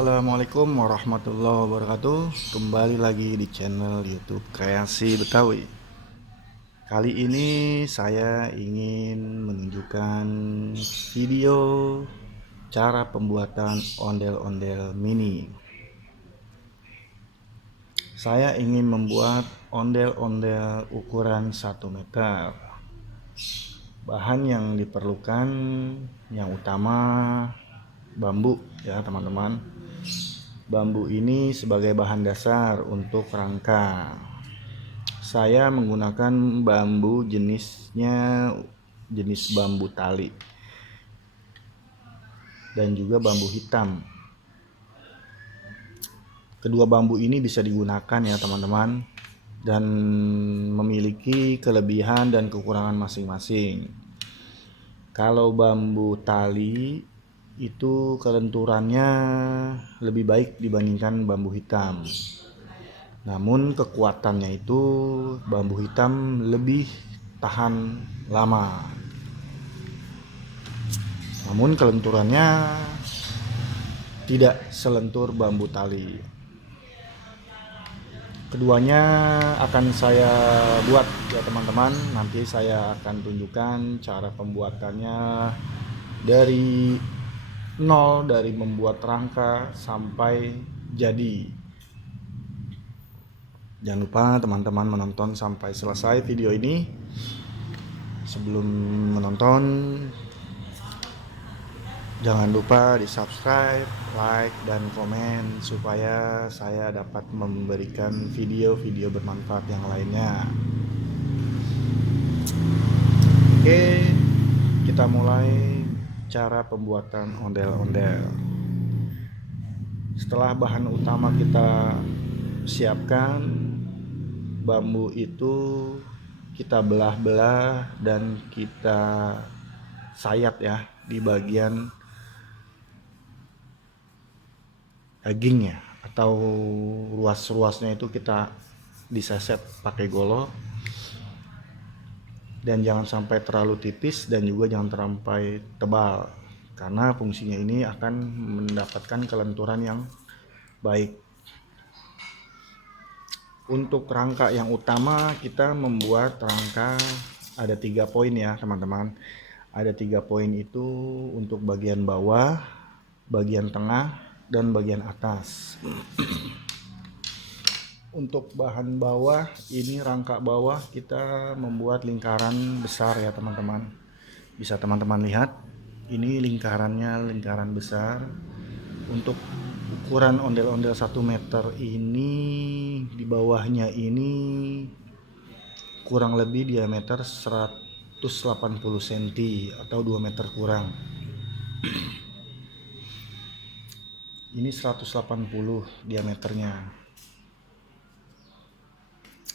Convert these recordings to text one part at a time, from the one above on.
Assalamualaikum warahmatullahi wabarakatuh. Kembali lagi di channel YouTube Kreasi Betawi. Kali ini saya ingin menunjukkan video cara pembuatan ondel-ondel mini. Saya ingin membuat ondel-ondel ukuran 1 meter. Bahan yang diperlukan yang utama bambu ya teman-teman. Bambu ini sebagai bahan dasar untuk rangka. Saya menggunakan bambu jenisnya jenis bambu tali dan juga bambu hitam. Kedua bambu ini bisa digunakan ya teman-teman, dan memiliki kelebihan dan kekurangan masing-masing. Kalau bambu tali itu kelenturannya lebih baik dibandingkan bambu hitam. Namun kekuatannya itu bambu hitam lebih tahan lama. Namun kelenturannya tidak selentur bambu tali. Keduanya akan saya buat ya teman-teman. Nanti saya akan tunjukkan cara pembuatannya dari nol, dari membuat rangka sampai jadi. Jangan lupa teman-teman menonton sampai selesai video ini. Sebelum menonton, jangan lupa di subscribe, like, dan komen supaya saya dapat memberikan video-video bermanfaat yang lainnya. Oke, kita mulai cara pembuatan ondel-ondel. Setelah bahan utama kita siapkan, bambu itu kita belah-belah dan kita sayat ya di bagian dagingnya, atau ruas-ruasnya itu kita diseset pakai golok, dan jangan sampai terlalu tipis dan juga jangan sampai tebal, karena fungsinya ini akan mendapatkan kelenturan yang baik. Untuk rangka yang utama, kita membuat rangka ada 3 poin ya teman-teman. Ada 3 poin itu untuk bagian bawah, bagian tengah, dan bagian atas. Untuk bahan bawah, ini rangka bawah kita membuat lingkaran besar ya teman-teman. Bisa teman-teman lihat, ini lingkarannya lingkaran besar. Untuk ukuran ondel-ondel 1 meter ini, di bawahnya ini kurang lebih diameter 180 cm atau 2 meter kurang. Ini 180 diameternya.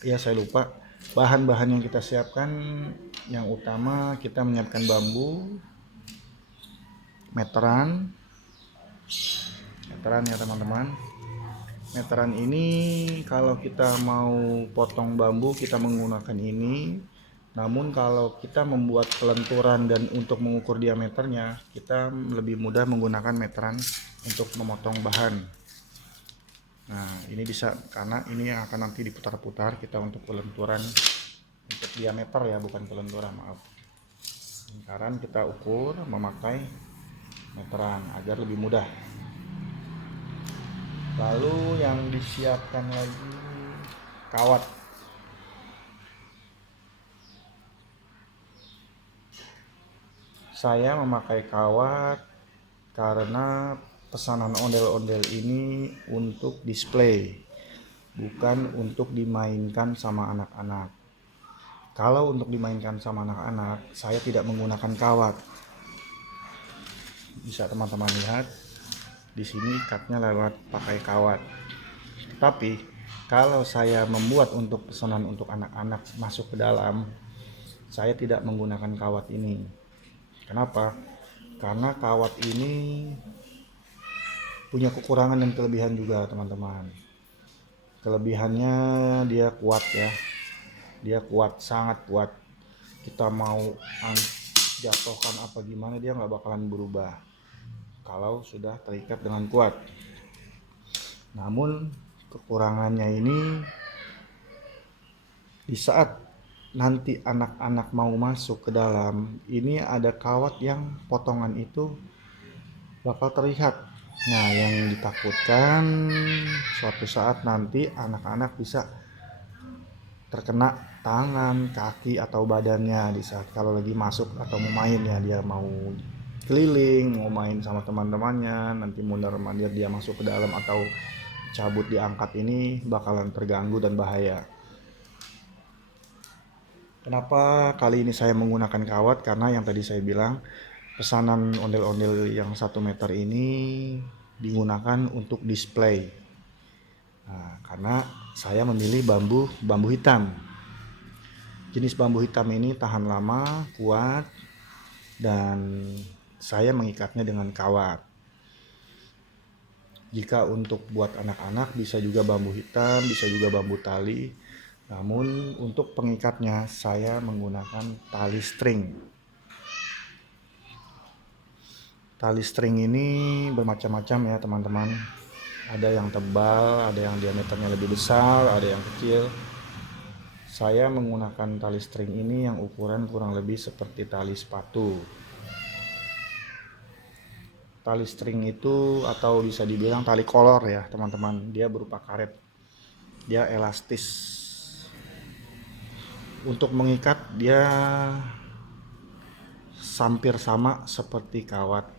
Ya, saya lupa. Bahan-bahan yang kita siapkan, yang utama kita menyiapkan bambu meteran ya teman-teman. Meteran ini kalau kita mau potong bambu kita menggunakan ini. Namun kalau kita membuat kelenturan dan untuk mengukur diameternya, kita lebih mudah menggunakan meteran untuk memotong bahan. Nah, ini bisa karena ini yang akan nanti diputar-putar kita untuk kelenturan, untuk diameter ya, bukan kelenturan, maaf. Lingkaran kita ukur memakai meteran agar lebih mudah. Lalu yang disiapkan lagi kawat. Saya memakai kawat karena pesanan ondel-ondel ini untuk display, bukan untuk dimainkan sama anak-anak. Kalau untuk dimainkan sama anak-anak, saya tidak menggunakan kawat. Bisa teman-teman lihat di sini ikatnya lewat pakai kawat. Tapi kalau saya membuat untuk pesanan untuk anak-anak masuk ke dalam, saya tidak menggunakan kawat ini. Kenapa? Karena kawat ini punya kekurangan dan kelebihan juga teman-teman. Kelebihannya dia kuat ya. Dia kuat, sangat kuat. Kita mau jatuhkan apa gimana dia nggak bakalan berubah kalau sudah terikat dengan kuat. Namun kekurangannya ini di saat nanti anak-anak mau masuk ke dalam, ini ada kawat yang potongan itu bakal terlihat. Nah, yang ditakutkan suatu saat nanti anak-anak bisa terkena tangan, kaki atau badannya di saat kalau lagi masuk atau mau main ya, dia mau keliling, mau main sama teman-temannya, nanti mondar-mandir dia masuk ke dalam atau cabut diangkat, ini bakalan terganggu dan bahaya. Kenapa kali ini saya menggunakan kawat? Karena yang tadi saya bilang, pesanan ondel-ondel yang 1 meter ini digunakan untuk display. Nah, karena saya memilih bambu hitam. Jenis bambu hitam ini tahan lama, kuat, dan saya mengikatnya dengan kawat. Jika untuk buat anak-anak bisa juga bambu hitam, bisa juga bambu tali. Namun untuk pengikatnya saya menggunakan tali string. Tali string ini bermacam-macam ya teman-teman. Ada yang tebal, ada yang diameternya lebih besar, ada yang kecil. Saya menggunakan tali string ini yang ukuran kurang lebih seperti tali sepatu. Tali string itu atau bisa dibilang tali kolor ya teman-teman. Dia berupa karet. Dia elastis. Untuk mengikat dia hampir sama seperti kawat.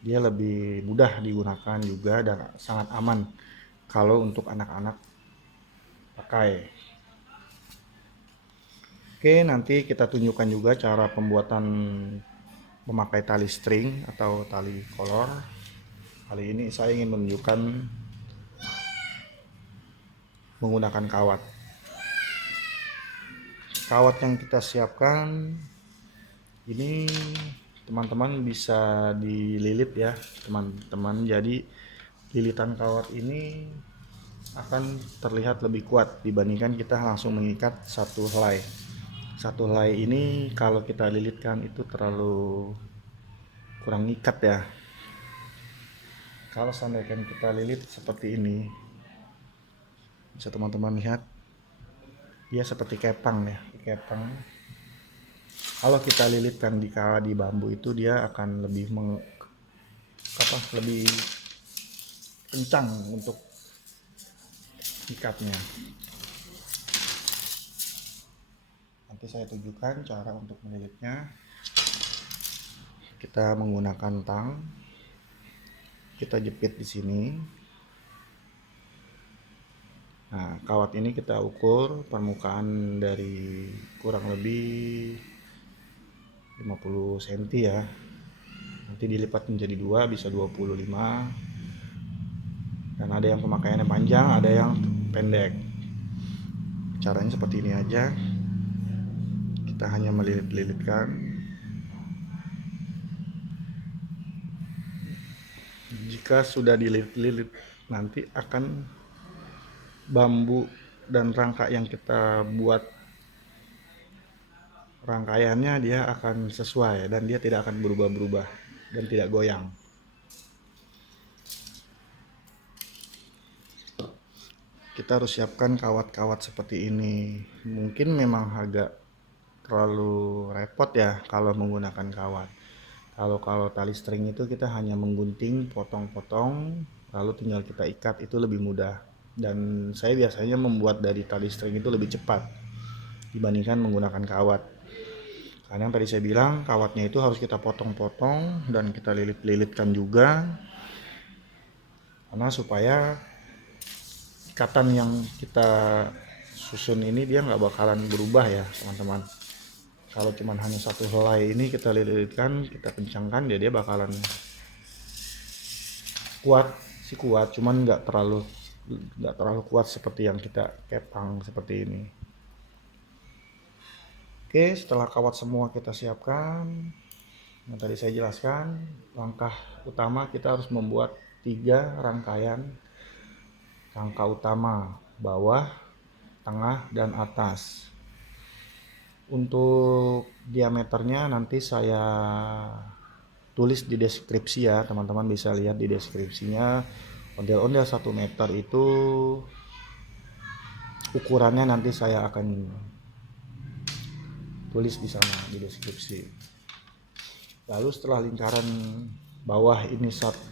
Dia lebih mudah digunakan juga dan sangat aman kalau untuk anak-anak pakai. Oke, nanti kita tunjukkan juga cara pembuatan memakai tali string atau tali kolor. Kali ini saya ingin menunjukkan menggunakan kawat. Kawat yang kita siapkan ini teman-teman bisa dililit ya teman-teman. Jadi lilitan kawat ini akan terlihat lebih kuat dibandingkan kita langsung mengikat satu helai. Satu helai ini kalau kita lilitkan itu terlalu kurang ikat ya. Kalau seandainya kita lilit seperti ini, bisa teman-teman lihat, dia seperti kepang ya, kepang. Kalau kita lilitkan di bambu itu dia akan lebih kencang untuk ikatnya. Nanti saya tunjukkan cara untuk melilitnya. Kita menggunakan tang, kita jepit di sini. Nah, kawat ini kita ukur permukaan dari kurang lebih 50 cm ya. Nanti dilipat menjadi 2 bisa 25. Dan ada yang pemakaiannya panjang, ada yang pendek. Caranya seperti ini aja. Kita hanya melilit-lilitkan. Jika sudah dililit-lilit, nanti akan bambu dan rangka yang kita buat, rangkaiannya dia akan sesuai dan dia tidak akan berubah-berubah dan tidak goyang. Kita harus siapkan kawat-kawat seperti ini. Mungkin memang agak terlalu repot ya kalau menggunakan kawat. Kalau tali string itu kita hanya menggunting, potong-potong, lalu tinggal kita ikat, itu lebih mudah. Dan saya biasanya membuat dari tali string itu lebih cepat dibandingkan menggunakan kawat. Karena yang tadi saya bilang kawatnya itu harus kita potong-potong dan kita lilit-lilitkan juga, karena supaya ikatan yang kita susun ini dia nggak bakalan berubah ya teman-teman. Kalau cuman hanya satu helai ini kita lilitkan, kita kencangkan, dia bakalan kuat sih, kuat cuman nggak terlalu kuat seperti yang kita kepang seperti ini. Oke, setelah kawat semua kita siapkan yang tadi saya jelaskan, langkah utama kita harus membuat 3 rangkaian. Rangka utama, bawah, tengah, dan atas. Untuk diameternya nanti saya tulis di deskripsi ya, teman-teman bisa lihat di deskripsinya. Ondel-ondel 1 meter itu ukurannya nanti saya akan tulis di sana di deskripsi. Lalu setelah lingkaran bawah ini 180,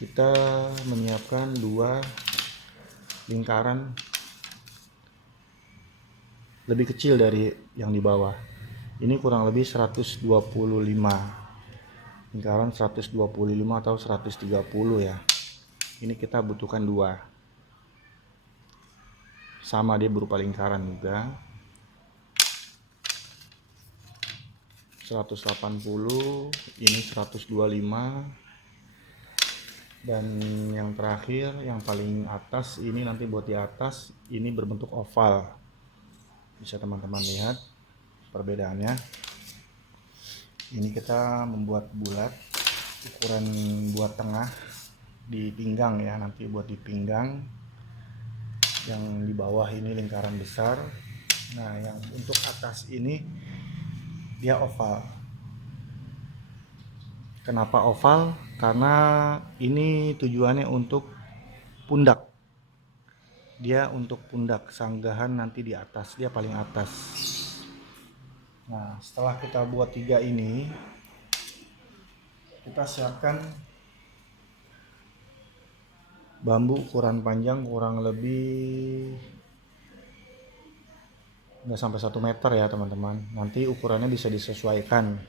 kita menyiapkan 2 lingkaran lebih kecil dari yang di bawah. Ini kurang lebih 125, lingkaran 125 atau 130 ya. Ini kita butuhkan 2, sama dia berupa lingkaran juga. 180, ini 125, dan yang terakhir yang paling atas ini nanti buat di atas ini berbentuk oval. Bisa teman-teman lihat perbedaannya. Ini kita membuat bulat, ukuran buat tengah di pinggang ya, nanti buat di pinggang. Yang di bawah ini lingkaran besar. Nah, yang untuk atas ini dia oval. Kenapa oval? Karena ini tujuannya untuk pundak. Dia untuk pundak, sanggahan nanti di atas, dia paling atas. Nah, setelah kita buat 3 ini, kita siapkan bambu ukuran panjang kurang lebih nggak sampai 1 meter ya teman-teman. Nanti ukurannya bisa disesuaikan.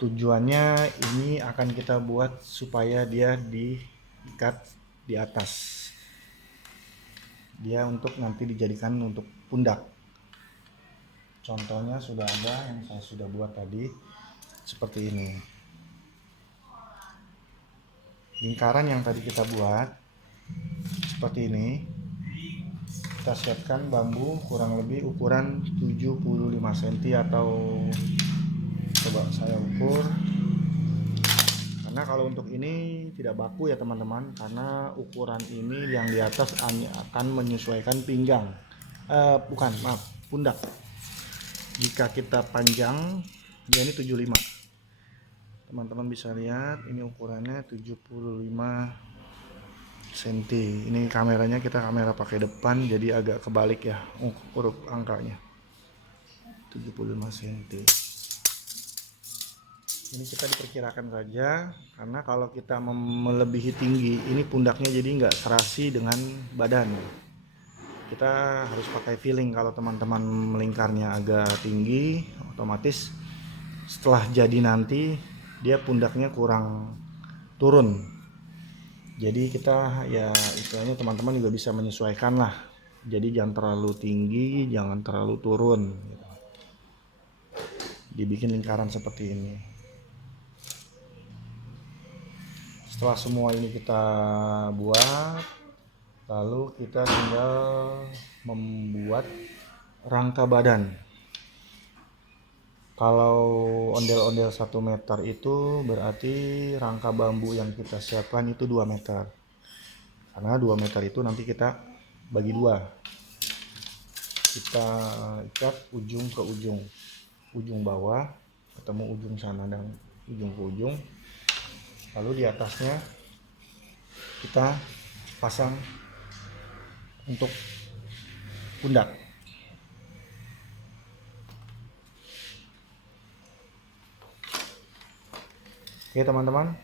Tujuannya ini akan kita buat supaya dia diikat di atas. Dia untuk nanti dijadikan untuk pundak. Contohnya sudah ada yang saya sudah buat tadi, seperti ini. Lingkaran yang tadi kita buat seperti ini. Kita siapkan bambu kurang lebih ukuran 75 cm atau coba saya ukur. Karena kalau untuk ini tidak baku ya teman-teman, karena ukuran ini yang di atas akan menyesuaikan pinggang, pundak. Jika kita panjang, dia ini 75. Teman-teman bisa lihat ini ukurannya 75 cm. Ini kameranya kita kamera pakai depan, jadi agak kebalik ya huruf angkanya. 75 cm. Ini kita diperkirakan saja, karena kalau kita melebihi tinggi ini pundaknya jadi nggak serasi dengan badan. Kita harus pakai feeling. Kalau teman-teman melingkarnya agak tinggi, otomatis setelah jadi nanti dia pundaknya kurang turun. Jadi kita ya istilahnya teman-teman juga bisa menyesuaikan lah. Jadi jangan terlalu tinggi, jangan terlalu turun. Dibikin lingkaran seperti ini. Setelah semua ini kita buat, lalu kita tinggal membuat rangka badan. Kalau ondel-ondel 1 meter itu berarti rangka bambu yang kita siapkan itu 2 meter. Karena 2 meter itu nanti kita bagi 2. Kita ikat ujung ke ujung. Ujung bawah ketemu ujung sana dan ujung ke ujung. Lalu di atasnya kita pasang untuk pundak. Oke teman-teman,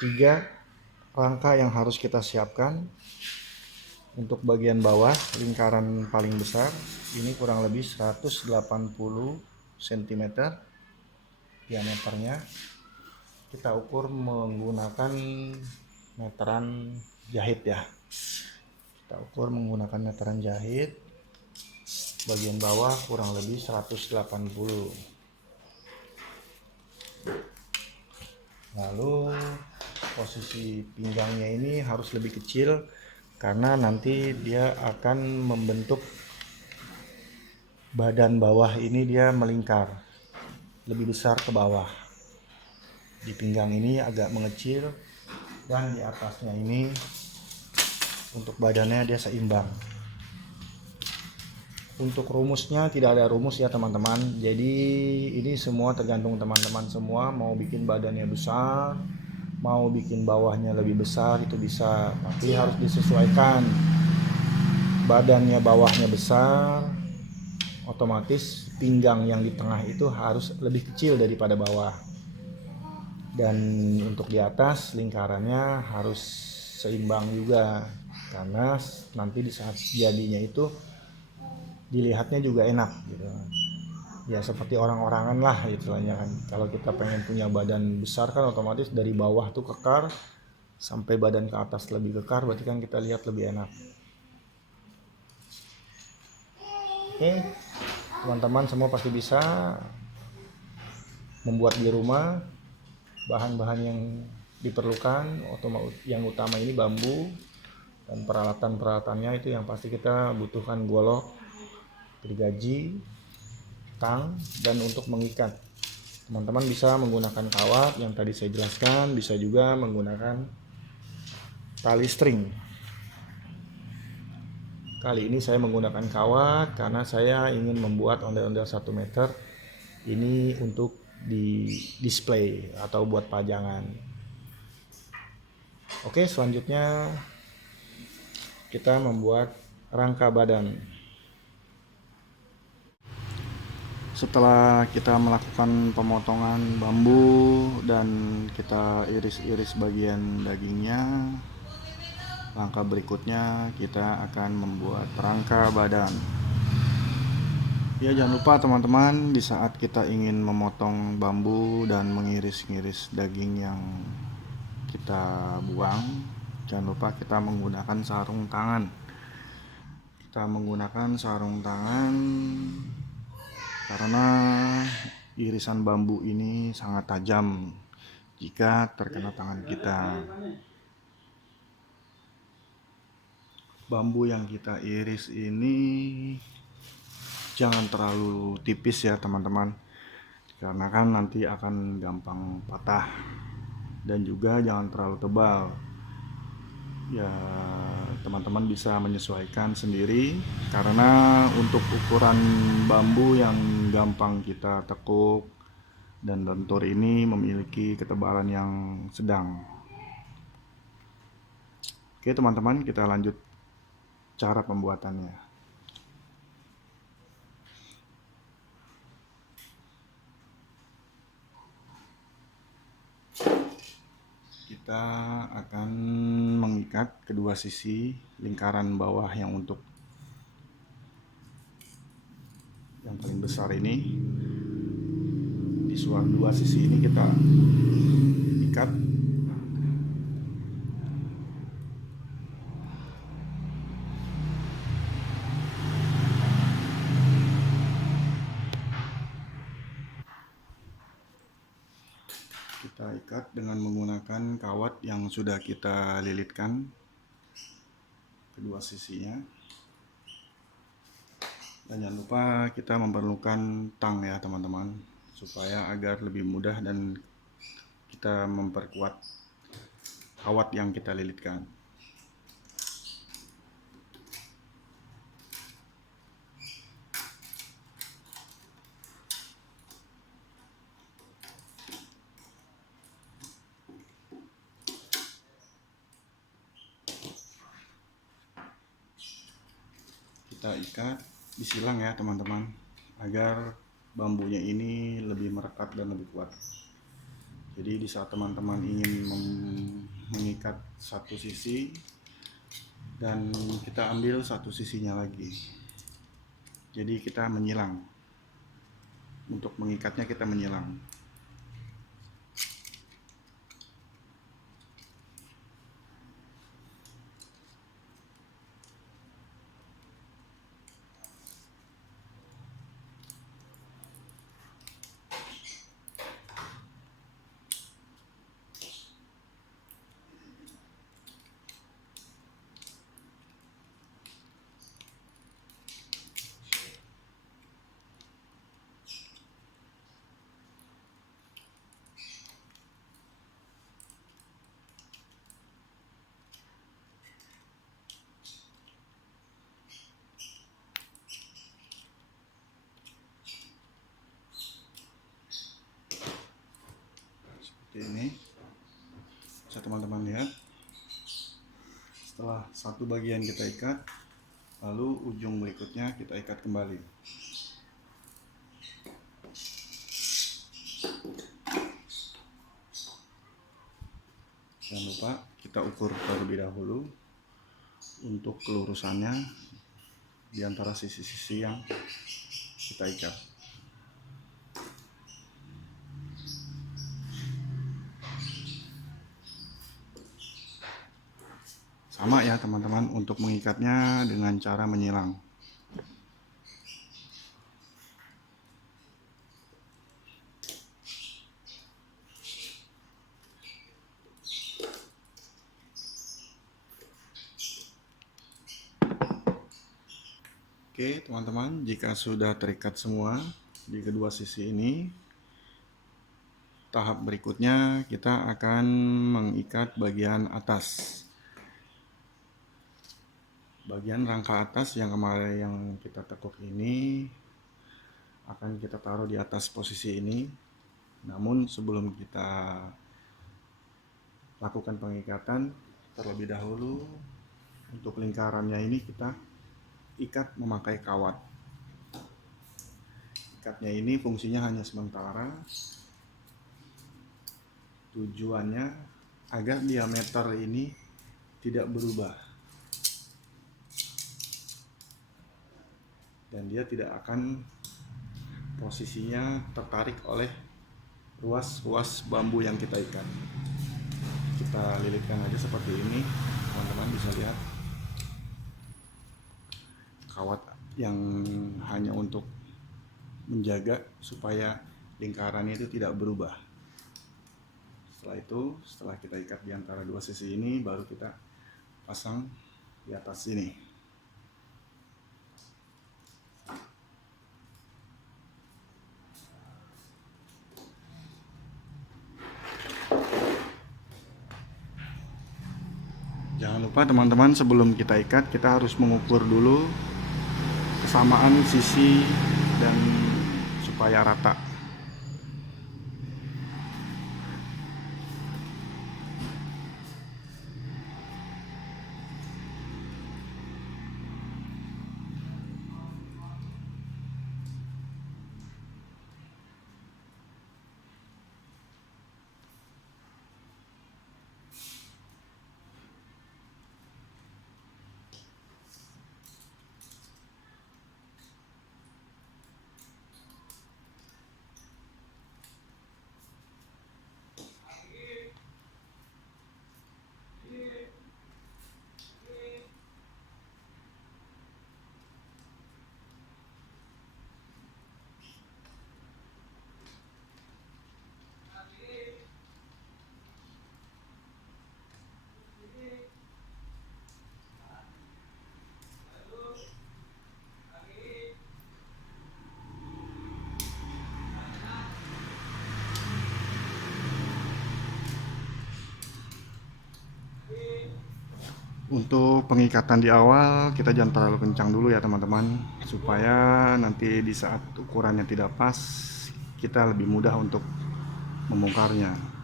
3 rangka yang harus kita siapkan. Untuk bagian bawah lingkaran paling besar ini kurang lebih 180 cm diameternya. Kita ukur menggunakan meteran jahit ya. Kita ukur menggunakan meteran jahit. Bagian bawah kurang lebih 180. Lalu posisi pinggangnya ini harus lebih kecil, karena nanti dia akan membentuk badan bawah ini, dia melingkar lebih besar ke bawah. Di pinggang ini agak mengecil, dan di atasnya ini untuk badannya dia seimbang. Untuk rumusnya tidak ada rumus ya teman-teman. Jadi ini semua tergantung teman-teman semua, mau bikin badannya besar, mau bikin bawahnya lebih besar itu bisa, tapi harus disesuaikan. Badannya bawahnya besar, otomatis pinggang yang di tengah itu harus lebih kecil daripada bawah. Dan untuk di atas lingkarannya harus seimbang juga, karena nanti di saat jadinya itu dilihatnya juga enak gitu ya, seperti orang-orangan lah istilahnya kan. Kalau kita pengen punya badan besar kan otomatis dari bawah tuh kekar sampai badan ke atas lebih kekar, berarti kan kita lihat lebih enak. Oke, teman-teman semua pasti bisa membuat di rumah. Bahan-bahan yang diperlukan yang utama ini bambu, dan peralatan-peralatannya itu yang pasti kita butuhkan golok, gergaji, tang, dan untuk mengikat teman-teman bisa menggunakan kawat yang tadi saya jelaskan, bisa juga menggunakan tali string. Kali ini saya menggunakan kawat karena saya ingin membuat ondel-ondel 1 meter ini untuk di display atau buat pajangan. Oke, selanjutnya kita membuat rangka badan. Setelah kita melakukan pemotongan bambu dan kita iris-iris bagian dagingnya, langkah berikutnya kita akan membuat rangka badan. Ya, jangan lupa teman-teman, di saat kita ingin memotong bambu dan mengiris-iris daging yang kita buang, jangan lupa kita menggunakan sarung tangan. Kita menggunakan sarung tangan karena irisan bambu ini sangat tajam jika terkena tangan kita. Bambu yang kita iris ini jangan terlalu tipis ya teman-teman, karena kan nanti akan gampang patah. Dan juga jangan terlalu tebal. Ya, teman-teman bisa menyesuaikan sendiri, karena untuk ukuran bambu yang gampang kita tekuk dan lentur ini memiliki ketebalan yang sedang. Oke teman-teman, kita lanjut cara pembuatannya. Kita akan mengikat kedua sisi lingkaran bawah yang untuk yang paling besar ini. Di dua sisi ini kita ikat. Kita ikat dengan menggunakan kawat yang sudah kita lilitkan kedua sisinya. Dan jangan lupa kita memerlukan tang ya teman-teman, supaya agar lebih mudah dan kita memperkuat kawat yang kita lilitkan. Kita ikat, disilang ya teman-teman, agar bambunya ini lebih merekat dan lebih kuat. Jadi di saat teman-teman ingin mengikat satu sisi, dan kita ambil satu sisinya lagi, jadi kita menyilang. Untuk mengikatnya kita menyilang. Bisa teman-teman lihat, setelah satu bagian kita ikat, lalu ujung berikutnya kita ikat kembali. Jangan lupa kita ukur terlebih dahulu untuk kelurusannya di antara sisi-sisi yang kita ikat. Sama ya teman-teman, untuk mengikatnya dengan cara menyilang. Oke teman-teman, jika sudah terikat semua di kedua sisi ini, tahap berikutnya kita akan mengikat bagian atas. Bagian rangka atas yang kemarin yang kita tekuk ini akan kita taruh di atas posisi ini. Namun sebelum kita lakukan pengikatan, terlebih dahulu untuk lingkarannya ini kita ikat memakai kawat. Ikatnya ini fungsinya hanya sementara. Tujuannya agar diameter ini tidak berubah dan dia tidak akan posisinya tertarik oleh ruas-ruas bambu yang kita ikat. Kita lilitkan aja seperti ini, teman-teman bisa lihat kawat yang hanya untuk menjaga supaya lingkarannya itu tidak berubah. Setelah itu, setelah kita ikat di antara dua sisi ini, baru kita pasang di atas sini. Jangan lupa teman-teman, sebelum kita ikat kita harus mengukur dulu kesamaan sisi dan supaya rata. Untuk pengikatan di awal kita jangan terlalu kencang dulu ya teman-teman, supaya nanti di saat ukurannya tidak pas kita lebih mudah untuk membongkarnya.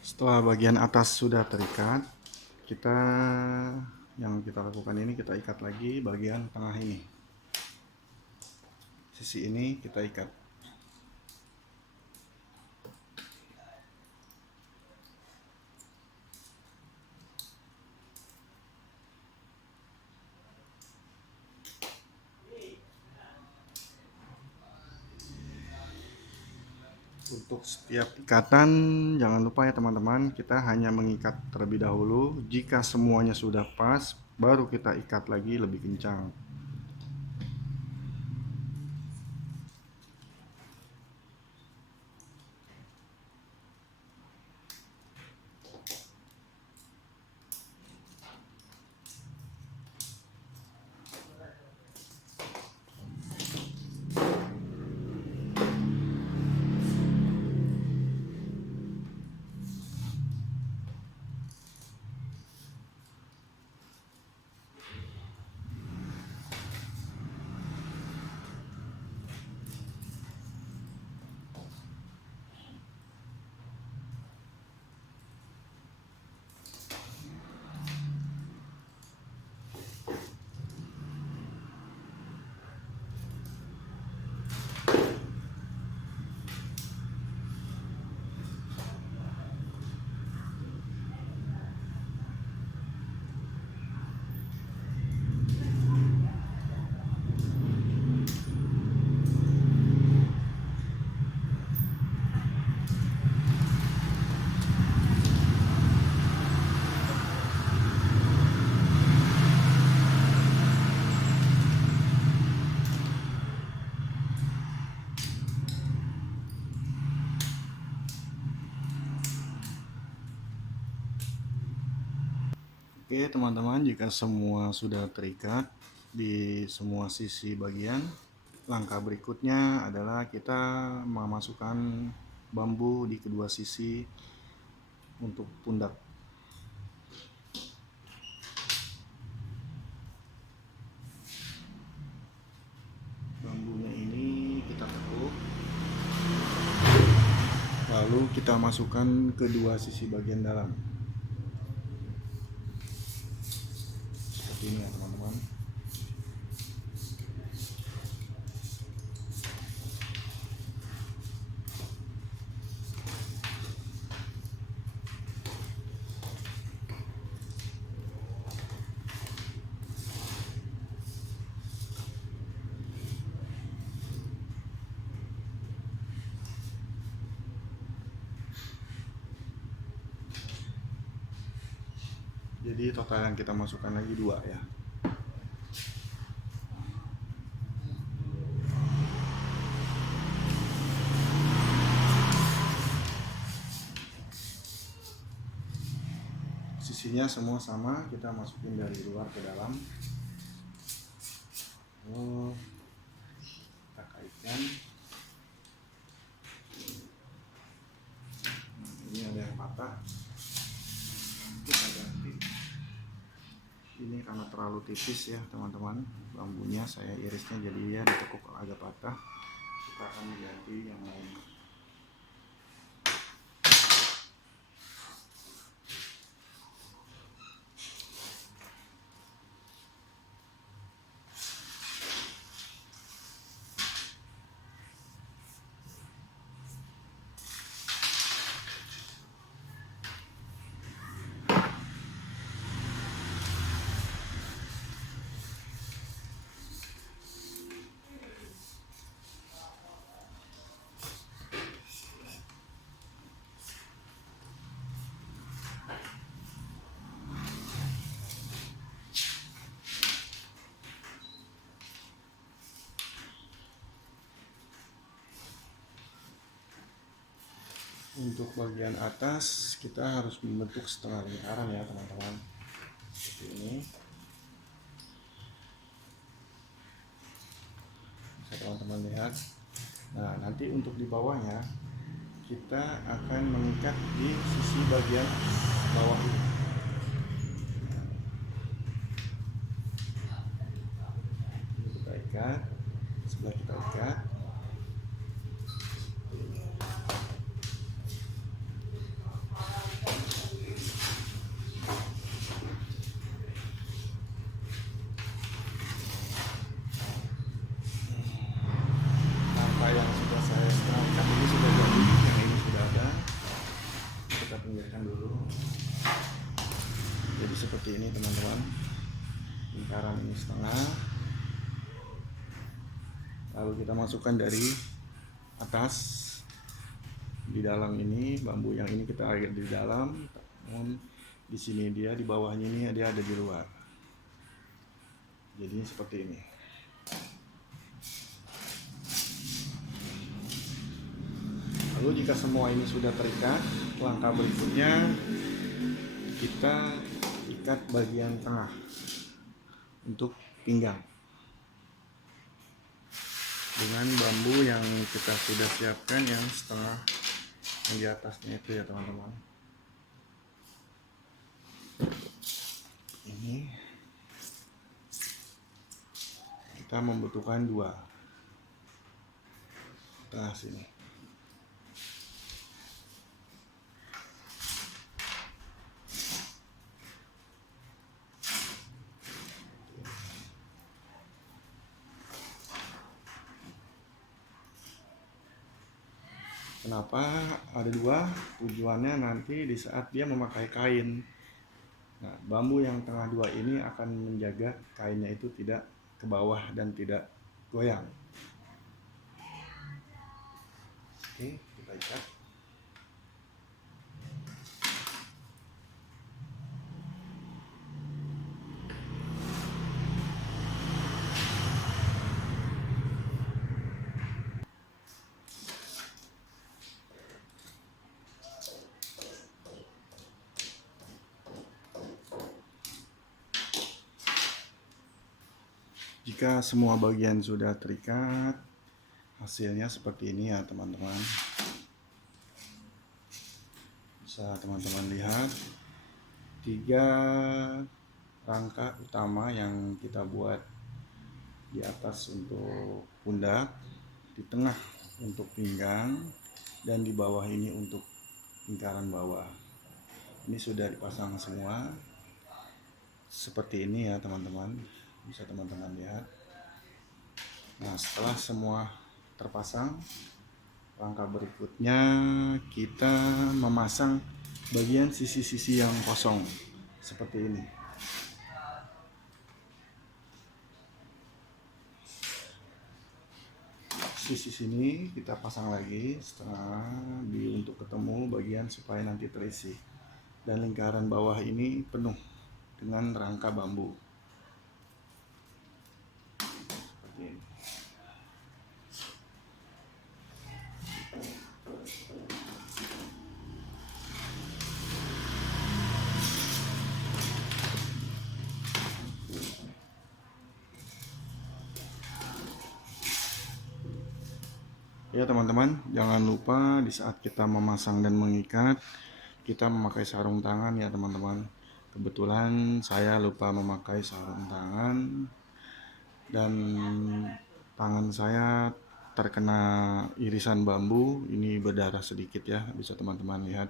Setelah bagian atas sudah terikat, yang kita lakukan ini kita ikat lagi bagian tengah ini. Sisi ini kita ikat. Untuk setiap ikatan jangan lupa ya teman-teman, kita hanya mengikat terlebih dahulu. Jika semuanya sudah pas, baru kita ikat lagi lebih kencang. Oke teman-teman, jika semua sudah terikat di semua sisi bagian, langkah berikutnya adalah kita memasukkan bambu di kedua sisi untuk pundak. Bambunya ini kita tekuk, lalu kita masukkan kedua sisi bagian dalam. Seperti ini ya teman-teman. Jadi total yang kita masukkan lagi 2 ya. Sisinya semua sama, kita masukin dari luar ke dalam. Lalu kita kaitkan. Ini ada yang patah, kita ganti. Ini karena terlalu tipis ya teman-teman, bambunya saya irisnya jadi dia ditekuk agak patah. Kita akan mengganti yang lain. Untuk bagian atas kita harus membentuk setengah lingkaran ya teman-teman, seperti ini. Bisa teman-teman lihat. Nah nanti untuk di bawahnya kita akan mengikat di sisi bagian bawah ini. Ini kita ikat, sebelah kita ikat. Yang sudah saya setengahkan ini sudah jadi, yang ini sudah ada. Kita pinggirkan dulu. Jadi seperti ini teman-teman, lingkaran ini setengah, lalu kita masukkan dari atas di dalam ini. Bambu yang ini kita agak di dalam, namun di sini dia, di bawahnya ini dia ada di luar. Jadi seperti ini. Lalu jika semua ini sudah terikat, langkah berikutnya kita ikat bagian tengah untuk pinggang dengan bambu yang kita sudah siapkan yang setengah yang di atasnya itu ya teman-teman. Ini kita membutuhkan 2 tengah sini. Kenapa ada 2? Tujuannya nanti di saat dia memakai kain, nah bambu yang tengah 2 ini akan menjaga kainnya itu tidak ke bawah dan tidak goyang. Oke, kita ikat. jika semua bagian sudah terikat, hasilnya seperti ini ya teman-teman. Bisa teman-teman lihat 3 rangka utama yang kita buat. Di atas untuk pundak, di tengah untuk pinggang, dan di bawah ini untuk lingkaran bawah. Ini sudah dipasang semua seperti ini ya teman-teman, bisa teman-teman lihat. Nah, setelah semua terpasang, langkah berikutnya kita memasang bagian sisi-sisi yang kosong seperti ini. Sisi sini kita pasang lagi setelah untuk ketemu bagian supaya nanti terisi, dan lingkaran bawah ini penuh dengan rangka bambu seperti ini. Ya teman-teman, jangan lupa di saat kita memasang dan mengikat, kita memakai sarung tangan ya teman-teman. Kebetulan saya lupa memakai sarung tangan dan tangan saya terkena irisan bambu. Ini berdarah sedikit ya, bisa teman-teman lihat.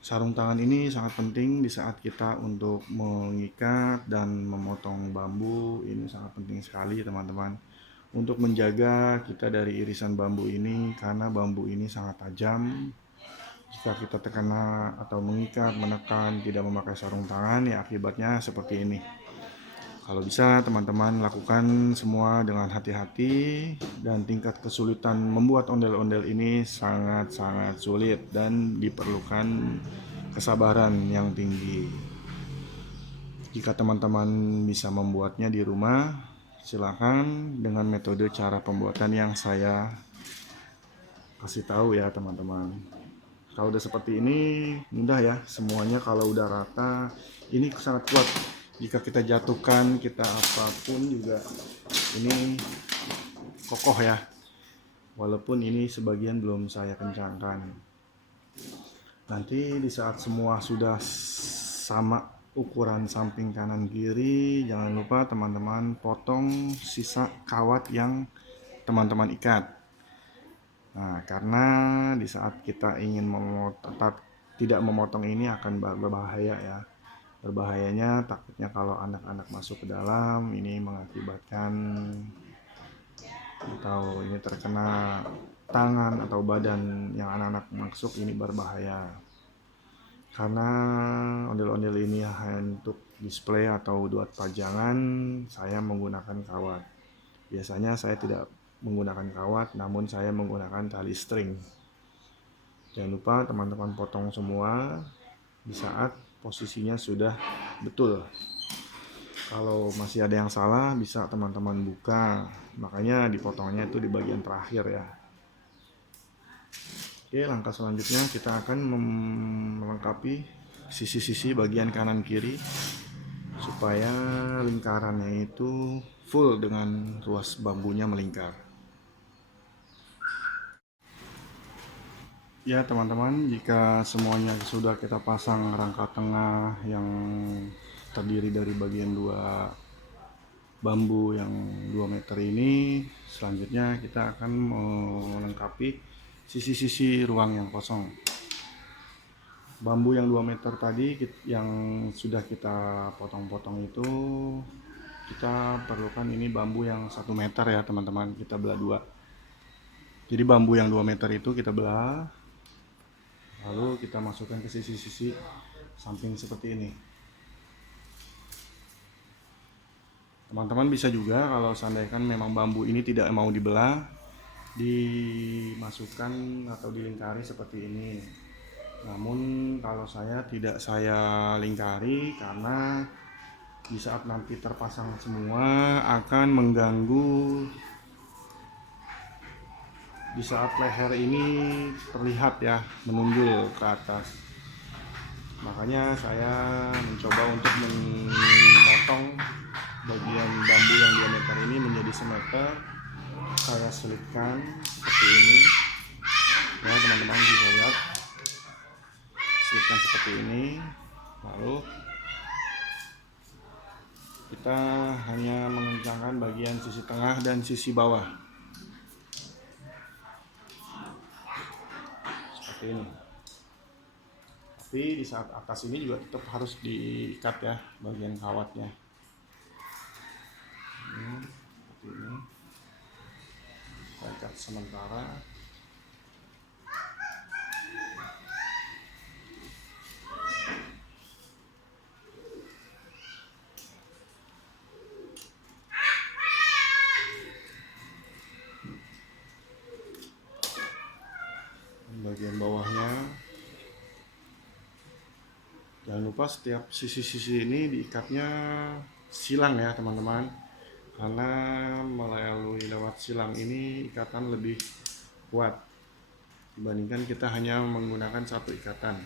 Sarung tangan ini sangat penting di saat kita untuk mengikat dan memotong bambu. Ini sangat penting sekali teman-teman, untuk menjaga kita dari irisan bambu ini, karena bambu ini sangat tajam. Jika kita terkena atau mengikat, menekan, tidak memakai sarung tangan, ya akibatnya seperti ini. Kalau bisa teman-teman lakukan semua dengan hati-hati, dan tingkat kesulitan membuat ondel-ondel ini sangat-sangat sulit dan diperlukan kesabaran yang tinggi. Jika teman-teman bisa membuatnya di rumah, silakan dengan metode cara pembuatan yang saya kasih tahu ya teman-teman. Kalau udah seperti ini mudah ya semuanya. Kalau udah rata, ini sangat kuat. Jika kita jatuhkan, kita apapun juga ini kokoh ya. Walaupun ini sebagian belum saya kencangkan. Nanti di saat semua sudah sama ukuran samping kanan kiri, jangan lupa teman-teman potong sisa kawat yang teman-teman ikat. Nah, karena di saat kita ingin tetap tidak memotong ini akan berbahaya ya. Berbahayanya takutnya kalau anak-anak masuk ke dalam, ini mengakibatkan atau ini terkena tangan atau badan yang anak-anak masuk, ini berbahaya. Karena ondel-ondel ini hanya untuk display atau buat pajangan, saya menggunakan kawat. Biasanya saya tidak menggunakan kawat, namun saya menggunakan tali string. Jangan lupa teman-teman potong semua di saat posisinya sudah betul. Kalau masih ada yang salah, bisa teman-teman buka, makanya dipotongnya itu di bagian terakhir ya. Oke, langkah selanjutnya kita akan melengkapi sisi-sisi bagian kanan kiri supaya lingkarannya itu full dengan ruas bambunya melingkar. Ya teman-teman, jika semuanya sudah kita pasang rangka tengah yang terdiri dari bagian 2 bambu yang 2 meter ini, selanjutnya kita akan melengkapi sisi-sisi ruang yang kosong. Bambu yang 2 meter tadi yang sudah kita potong-potong itu, kita perlukan ini bambu yang 1 meter ya teman-teman, kita belah 2. Jadi bambu yang 2 meter itu kita belah, lalu kita masukkan ke sisi-sisi samping seperti ini. Teman-teman bisa juga kalau seandainya memang bambu ini tidak mau dibelah, dimasukkan atau dilingkari seperti ini. Namun kalau tidak saya lingkari, karena di saat nanti terpasang semua akan mengganggu di saat leher ini terlihat ya, menunjul ke atas. Makanya saya mencoba untuk memotong bagian bambu yang diameter ini menjadi semeter. Saya selipkan seperti ini ya teman-teman, bisa lihat, selipkan seperti ini. Lalu kita hanya mengencangkan bagian sisi tengah dan sisi bawah seperti ini. Tapi di saat atas ini juga tetap harus diikat ya bagian kawatnya. Seperti ini. Saya ikat sementara. Bagian bawahnya, jangan lupa setiap sisi-sisi ini diikatnya silang ya teman-teman, karena melalui lewat silang ini ikatan lebih kuat dibandingkan kita hanya menggunakan satu ikatan.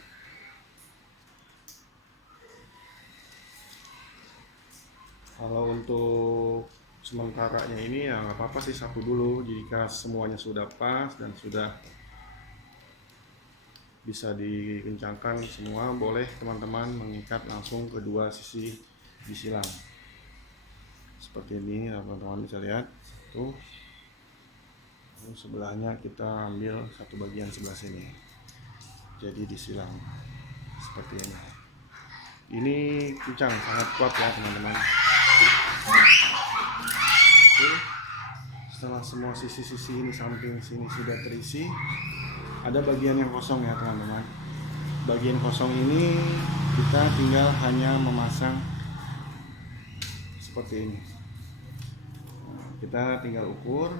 Kalau untuk sementaranya ini ya nggak apa-apa sih, satu dulu. Jika semuanya sudah pas dan sudah bisa dikencangkan semua, boleh teman-teman mengikat langsung kedua sisi di silang seperti ini. Teman-teman bisa lihat tuh. Lalu sebelahnya kita ambil satu bagian sebelah sini, jadi disilang seperti ini. Ini kencang, sangat kuat ya teman-teman. Oke, setelah semua sisi-sisi ini samping sini sudah terisi, ada bagian yang kosong ya teman-teman. Bagian kosong ini kita tinggal hanya memasang seperti ini. Kita tinggal ukur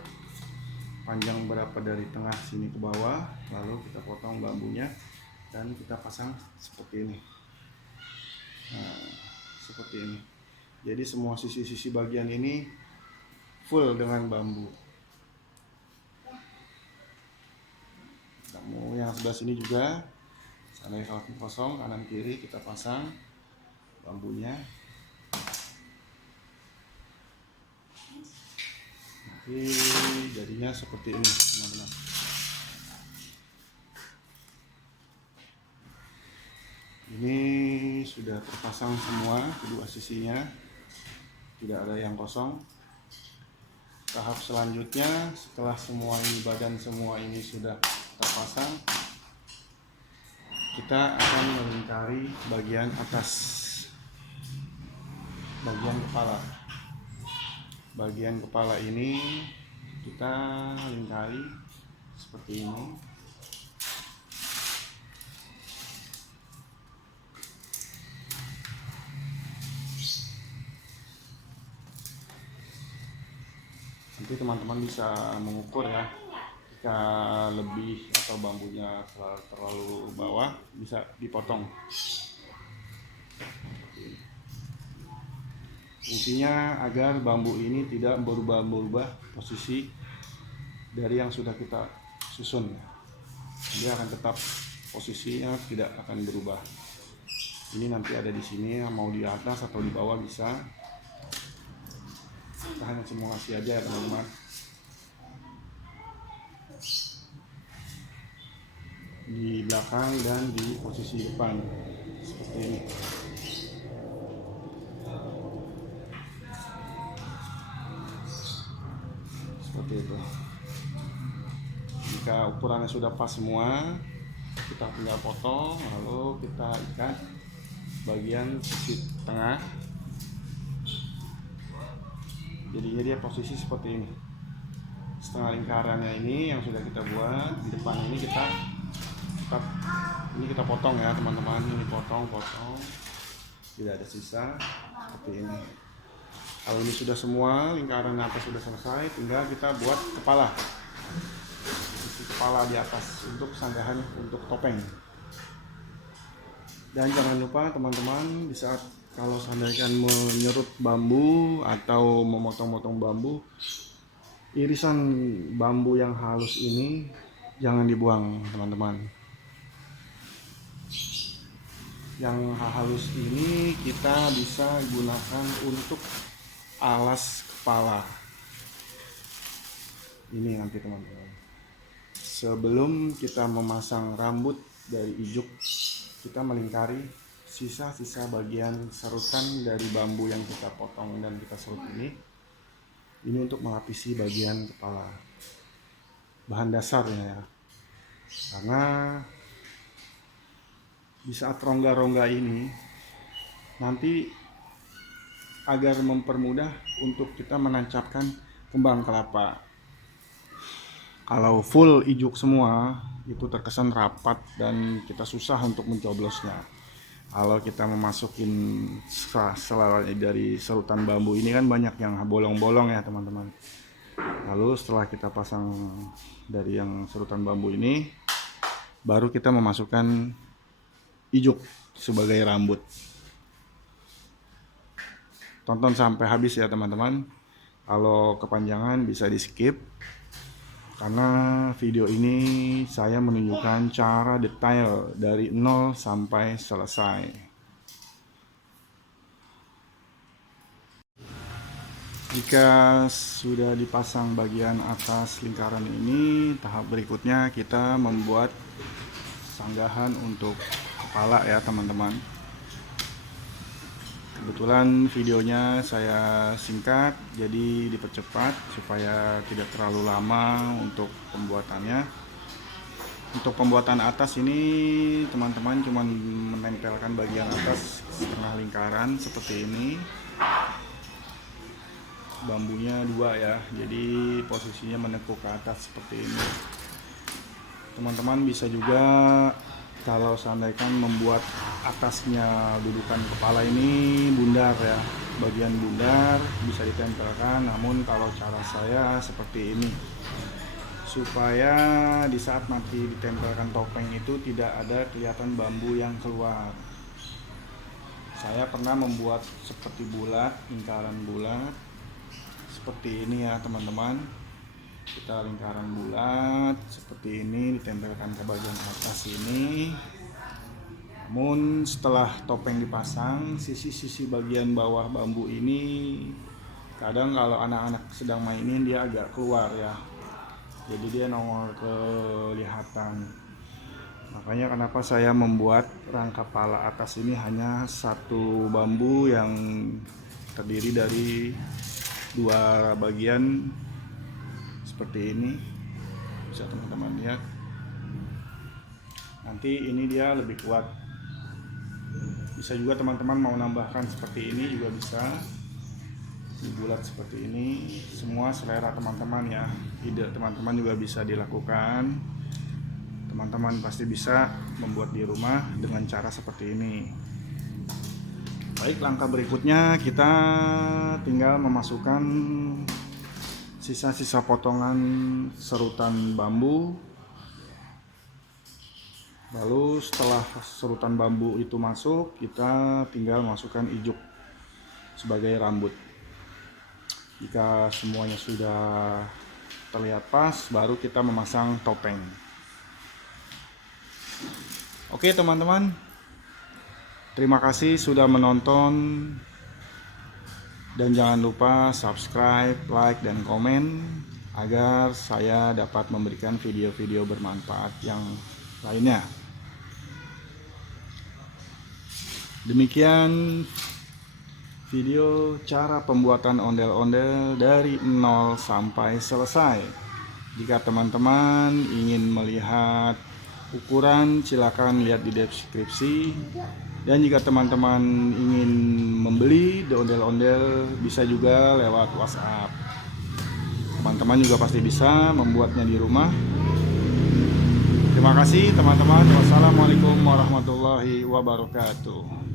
panjang berapa dari tengah sini ke bawah, lalu kita potong bambunya dan kita pasang seperti ini. Nah, seperti ini. Jadi semua sisi-sisi bagian ini full dengan bambu. Kamu yang sebelah sini juga, sana kalau kosong kanan kiri kita pasang bambunya. Nanti jadinya seperti ini teman-teman. Ini sudah terpasang semua kedua sisinya, tidak ada yang kosong. Tahap selanjutnya, setelah semua ini, badan semua ini sudah terpasang, kita akan melingkari bagian atas, bagian kepala. Bagian kepala ini kita lingkari seperti ini. Nanti teman-teman bisa mengukur ya, jika lebih atau bambunya terlalu bawah bisa dipotong. Intinya agar bambu ini tidak berubah-ubah posisi dari yang sudah kita susun. Dia akan tetap posisinya, tidak akan berubah. Ini nanti ada di sini, mau di atas atau di bawah bisa. Kita hanya simulasi aja ya teman-teman. Di belakang dan di posisi depan seperti ini. Seperti itu. Jika ukurannya sudah pas semua, kita tinggal potong, lalu kita ikat bagian sisi tengah. Jadinya dia posisi seperti ini. Setengah lingkarannya ini yang sudah kita buat, di depan ini kita potong ya teman-teman. Ini potong, tidak ada sisa seperti ini. Kalau ini sudah semua, lingkaran atas sudah selesai, tinggal kita buat kepala. Isi kepala di atas untuk sanggahan untuk topeng. Dan jangan lupa teman-teman, di saat kalau seandainya menyerut bambu atau memotong-motong bambu, irisan bambu yang halus ini jangan dibuang teman-teman. Yang halus ini kita bisa gunakan untuk alas kepala. Ini nanti teman-teman, sebelum kita memasang rambut dari ijuk, kita melingkari sisa-sisa bagian serutan dari bambu yang kita potong dan kita serut ini untuk melapisi bagian kepala, bahan dasarnya ya. Karena di saat rongga-rongga ini nanti agar mempermudah untuk kita menancapkan kembang kelapa. Kalau full ijuk semua itu terkesan rapat dan kita susah untuk mencoblosnya. Kalau kita memasukin selain dari serutan bambu ini kan banyak yang bolong-bolong ya teman-teman. Lalu setelah kita pasang dari yang serutan bambu ini, baru kita memasukkan ijuk sebagai rambut. Tonton sampai habis ya teman-teman. Kalau kepanjangan bisa di skip, karena video ini saya menunjukkan cara detail dari nol sampai selesai. Jika sudah dipasang bagian atas lingkaran ini, tahap berikutnya kita membuat sanggahan untuk kepala ya teman-teman. Kebetulan videonya saya singkat, jadi dipercepat supaya tidak terlalu lama untuk pembuatannya. Untuk pembuatan atas ini teman-teman cuma menempelkan bagian atas setengah lingkaran seperti ini. Bambunya 2 ya, jadi posisinya menekuk ke atas seperti ini. Teman-teman bisa juga kalau seandainya membuat atasnya dudukan kepala ini bundar ya, bagian bundar bisa ditempelkan. Namun kalau cara saya seperti ini, supaya di saat nanti ditempelkan topeng itu tidak ada kelihatan bambu yang keluar. Saya pernah membuat seperti bulat, lingkaran bulat seperti ini ya teman-teman. Kita lingkaran bulat seperti ini ditempelkan ke bagian atas ini. Namun setelah topeng dipasang, sisi-sisi bagian bawah bambu ini kadang kalau anak-anak sedang mainin dia agak keluar ya, jadi dia nongol kelihatan. Makanya kenapa saya membuat rangka pala atas ini hanya satu bambu yang terdiri dari 2 bagian seperti ini. Bisa teman-teman lihat, nanti ini dia lebih kuat. Bisa juga teman-teman mau nambahkan seperti ini juga bisa, dibulat seperti ini. Semua selera teman-teman ya, ide teman-teman juga bisa dilakukan. Teman-teman pasti bisa membuat di rumah dengan cara seperti ini. Baik, langkah berikutnya kita tinggal memasukkan sisa-sisa potongan serutan bambu. Lalu setelah serutan bambu itu masuk, kita tinggal masukkan ijuk sebagai rambut. Jika semuanya sudah terlihat pas, baru kita memasang topeng. Oke teman-teman, terima kasih sudah menonton. Dan jangan lupa subscribe, like, dan komen agar saya dapat memberikan video-video bermanfaat yang lainnya. Demikian video cara pembuatan ondel-ondel dari nol sampai selesai. Jika teman-teman ingin melihat ukuran, silakan lihat di deskripsi. Dan jika teman-teman ingin membeli ondel-ondel, bisa juga lewat WhatsApp. Teman-teman juga pasti bisa membuatnya di rumah. Terima kasih teman-teman. Wassalamualaikum warahmatullahi wabarakatuh.